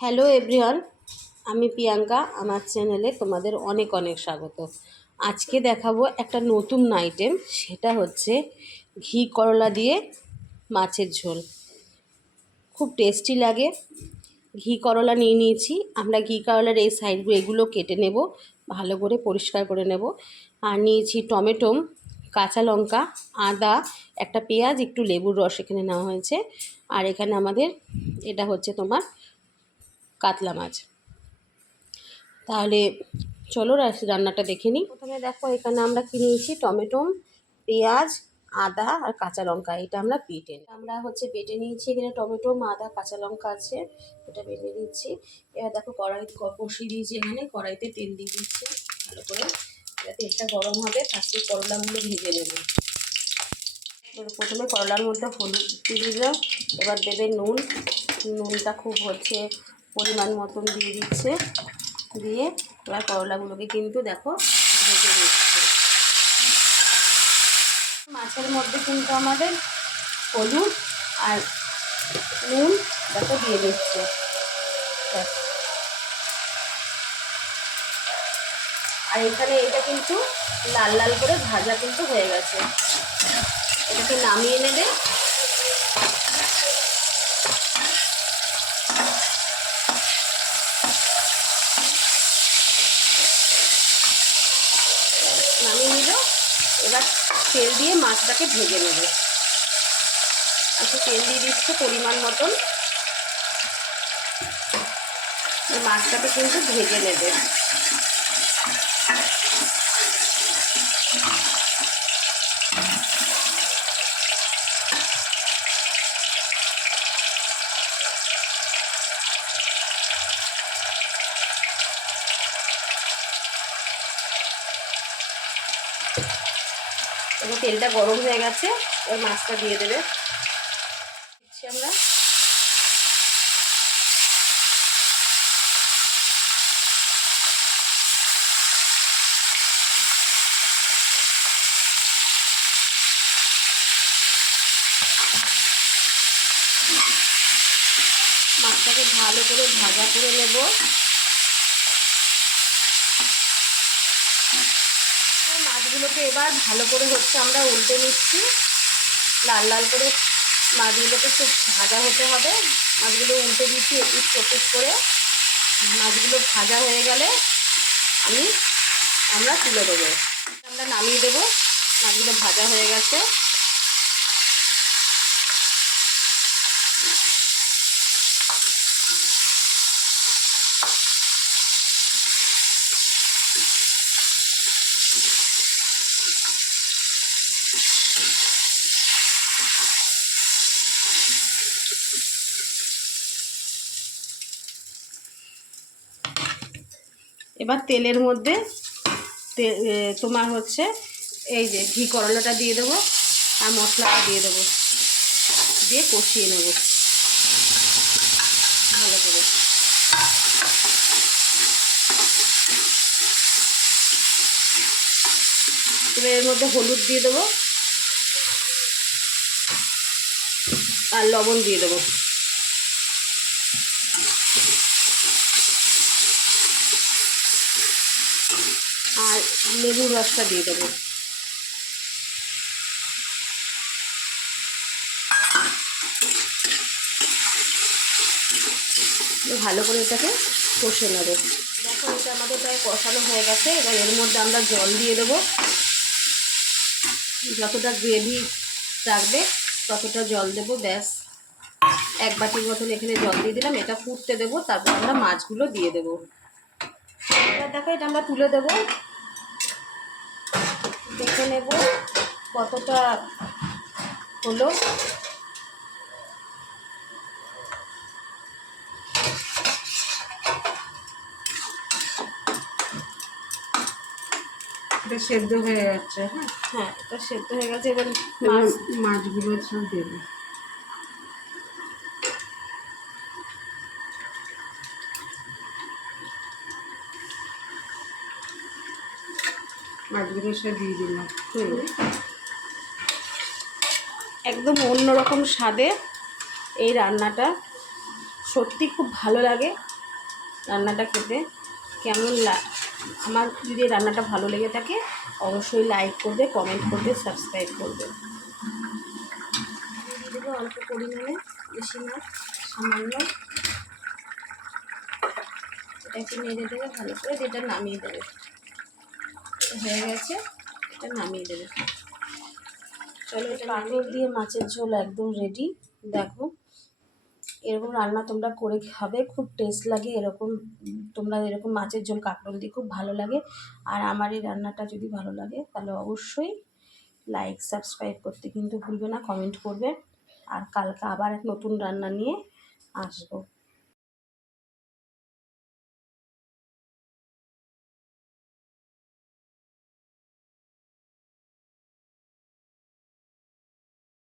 Hello everyone আমি প্রিয়াঙ্কা, আমার চ্যানেলে তোমাদের অনেক অনেক স্বাগত। আজকে দেখাবো একটা নতুন আইটেম সেটা হচ্ছে ঘি করলা দিয়ে মাছের ঝোল। খুব টেস্টি লাগে। ঘি করলা নিয়ে নিয়েছি। আমরা ঘি করলার এই সাইডগুলো এগুলো কেটে নেব, ভালো করে পরিষ্কার করে নেব। আর নিয়েছি টমেটো, কাঁচা লঙ্কা, আদা, একটা পেঁয়াজ, একটু লেবুর রস এখানে নেওয়া হয়েছে। আর এখানে আমাদের, এটা হচ্ছে তোমার কাতলা মাছ। তাহলে চলো রান্নাটা দেখে নিই। প্রথমে দেখো, এখানে আমরা কি নিয়েছি? টমেটো, পেঁয়াজ, আদা আর কাঁচা লঙ্কা। এটা আমরা পেটে। আমরা হচ্ছে বেটে নিয়েছি এখানে টমেটো, আদা, কাঁচা লঙ্কা আছে। এটা বেটে নিচ্ছি। এবার দেখো, কড়াই ক- বসিয়ে দিয়েছি এখানে। কড়াইতে তেল দিয়ে দিচ্ছি ভালো করে। এবার তেলটা গরম হবে। ফার্স্টে করলাগুলো ভেজে নেব। প্রথমে করলার মধ্যে হলুদ দিয়ে দিলাম। এবার দেবে নুন। নুনটা খুব হচ্ছে পরিমাণ মতন দিয়ে দিচ্ছে। দিয়ে এবার করলাগুলোকে কিন্তু দেখো ভেজে দিচ্ছে মাছের মধ্যে কিন্তু আমাদের হলুদ আর নুন দেখো দিয়ে দিচ্ছে। আর এখানে এটা কিন্তু লাল লাল করে ভাজা কিন্তু হয়ে গেছে। এটাকে নামিয়ে নেবে নামিয়ে নিল এবার তেল দিয়ে মাছটাকে ভেজে নেবে। আচ্ছা তেল দিয়ে দিচ্ছে পরিমাণ মতন। মাছটাকে কিন্তু ভেজে নেবে। তেলটা গরম হয়ে গেছে, এবার মাছটা দিয়ে দেবে। দিচ্ছি আমরা। মাছটাকে ভালো করে ভাজা করে নেব। মাছগুলোকে এবার ভালো করে হচ্ছে আমরা উল্টে নিচ্ছি। লাল লাল করে মাছগুলোকে খুব ভাজা হতে হবে। মাছগুলো উল্টে দিচ্ছি এপিট চপিট করে। মাছগুলো ভাজা হয়ে গেলে আমি, আমরা তুলে দেবো। আমরা নামিয়ে দেবো। মাছগুলো ভাজা হয়ে গেছে। এবার তেলের মধ্যে তোমার হচ্ছে এই যে ঘি করলাটা দিয়ে দেবো আর মশলাটা দিয়ে দেবো। দিয়ে কষিয়ে নেব। ভালো করে। এবার এর মধ্যে হলুদ দিয়ে দেবো। আর লবণ দিয়ে দেবো। আর লেবুর রসটা দিয়ে দেবো। ভালো করে এটাকে কষে নেব। দেখো, এটা আমাদের প্রায় কষানো হয়ে গেছে। এবার এর মধ্যে আমরা জল দিয়ে দেবো। যতটা গ্রেভি রাখবে ততটা জল দেবো? ব্যাস। এক বাটির মতন এখানে জল দিয়ে দিলাম। এটা ফুটতে দেবো, তারপর আমরা মাছগুলো দিয়ে দেবো। এবার দেখো, এটা আমরা তুলে দেবো। দেখে নেব কতটা হলো। সেদ্ধ হয়ে যাচ্ছে হ্যাঁ? হ্যাঁ এটা সেদ্ধ হয়ে গেছে এবার মাছ মাছগুলো সব দেবে। মাছগুলো সব দিয়ে দিলাম। একদম অন্যরকম স্বাদে এই রান্নাটা। সত্যি খুব ভালো লাগে রান্নাটা খেতে। কেমন লা আমার যদি রান্নাটা ভালো লেগে থাকে অবশ্যই লাইক করবে কমেন্ট করবে সাবস্ক্রাইব করবে। দেবো অল্প পরিমাণে বেশি না সামান্য। এটা একটু নেড়ে দেবে ভালো করে যেটা নামিয়ে দেবে। হয়ে গেছে এটা নামিয়ে দেবে। চলো এটা দিয়ে মাছের ঝোল একদম রেডি দেখো। এরকম রান্না তোমরা করে খাবে, খুব টেস্ট লাগে এরকম, তোমরা এরকম মাছের ঝোল কাঁকড়ল দিয়ে খুব ভালো লাগে। আর আমার এই রান্নাটা যদি ভালো লাগে, তাহলে অবশ্যই লাইক সাবস্ক্রাইব করতে কিন্তু ভুলবে না কমেন্ট করবে। আর কালকে আবার এক নতুন রান্না নিয়ে আসব।